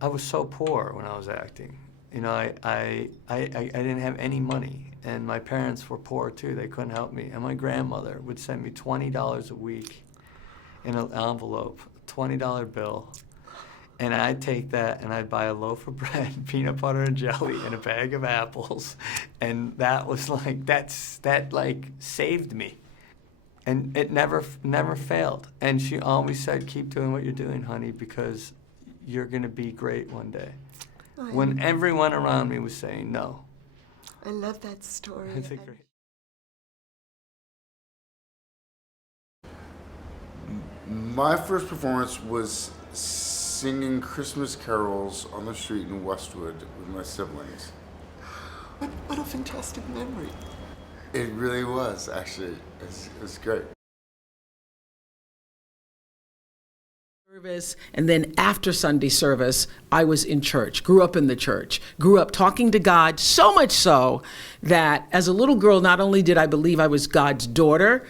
I was so poor when I was acting. You know, I didn't have any money, and my parents were poor too. They couldn't help me. And my grandmother would send me $20 a week in an envelope, $20 bill. And I'd take that and I'd buy a loaf of bread, peanut butter and jelly, and a bag of apples. And that was like, that saved me. And it never failed. And she always said, keep doing what you're doing, honey, because you're gonna be great one day. When everyone around me was saying no. I love that story. It's a great. My first performance was singing Christmas carols on the street in Westwood with my siblings. What a fantastic memory. It really was, actually. It was great. Service, and then after Sunday service, I was in church, grew up in the church, grew up talking to God, so much so that as a little girl, not only did I believe I was God's daughter,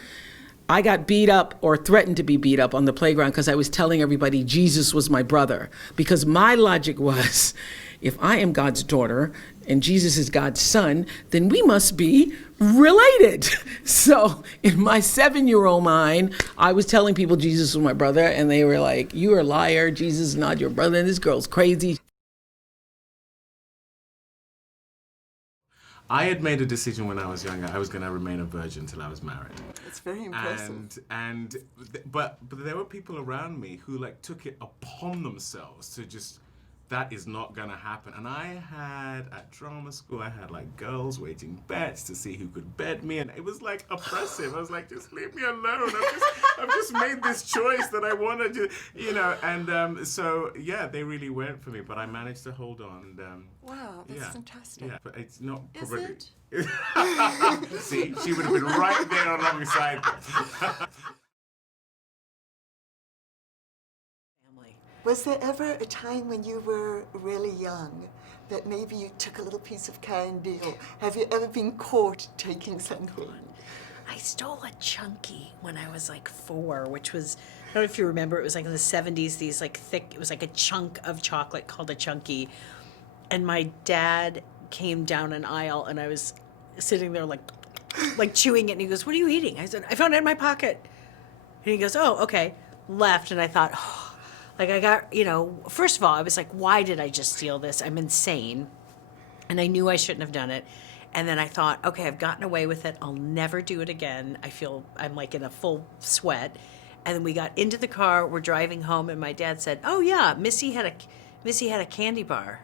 I got beat up or threatened to be beat up on the playground because I was telling everybody Jesus was my brother. Because my logic was, if I am God's daughter and Jesus is God's son, then we must be related. So in my 7-year-old mind, I was telling people Jesus was my brother, and they were like, you're a liar, Jesus is not your brother, and this girl's crazy. I had made a decision when I was younger. I was going to remain a virgin until I was married. It's very impressive. But there were people around me who like took it upon themselves to just, that is not going to happen. And I had, at drama school, I had like girls waging bets to see who could bed me, and it was like oppressive. I was like, just leave me alone. I've just made this choice that I wanted to, you know. And so yeah, they really went for me, but I managed to hold on. And, wow, that's fantastic. Yeah, but it's not Is probably. it? See, she would have been right there alongside me. Was there ever a time when you were really young that maybe you took a little piece of candy, or have you ever been caught taking something? I stole a chunky when I was like 4, which was, I don't know if you remember, it was like in the 70s, these like thick, it was like a chunk of chocolate called a chunky. And my dad came down an aisle and I was sitting there like chewing it, and he goes, what are you eating? I said, I found it in my pocket. And he goes, oh, okay. Left, and I thought, oh, like I got, you know, first of all, I was like, why did I just steal this? I'm insane. And I knew I shouldn't have done it. And then I thought, okay, I've gotten away with it. I'll never do it again. I feel I'm like in a full sweat. And then we got into the car, we're driving home, and my dad said, oh yeah, Missy had a candy bar.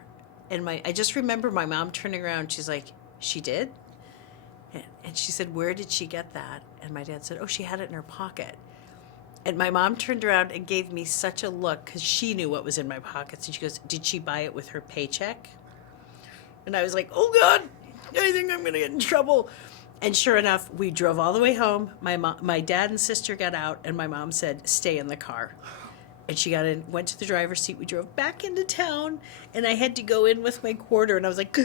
And I just remember my mom turning around, she's like, she did? And she said, where did she get that? And my dad said, oh, she had it in her pocket. And my mom turned around and gave me such a look because she knew what was in my pockets. And she goes, did she buy it with her paycheck? And I was like, oh, God, I think I'm going to get in trouble. And sure enough, we drove all the way home. My dad and sister got out, and my mom said, stay in the car. And she got in, went to the driver's seat. We drove back into town, and I had to go in with my quarter. And I was like,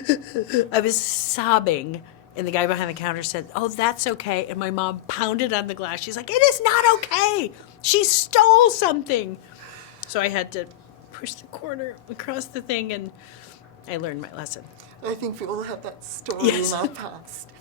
I was sobbing. And the guy behind the counter said, oh, that's okay. And my mom pounded on the glass. She's like, it is not okay. She stole something. So I had to push the quarter across the thing, and I learned my lesson. I think we all have that story in our past.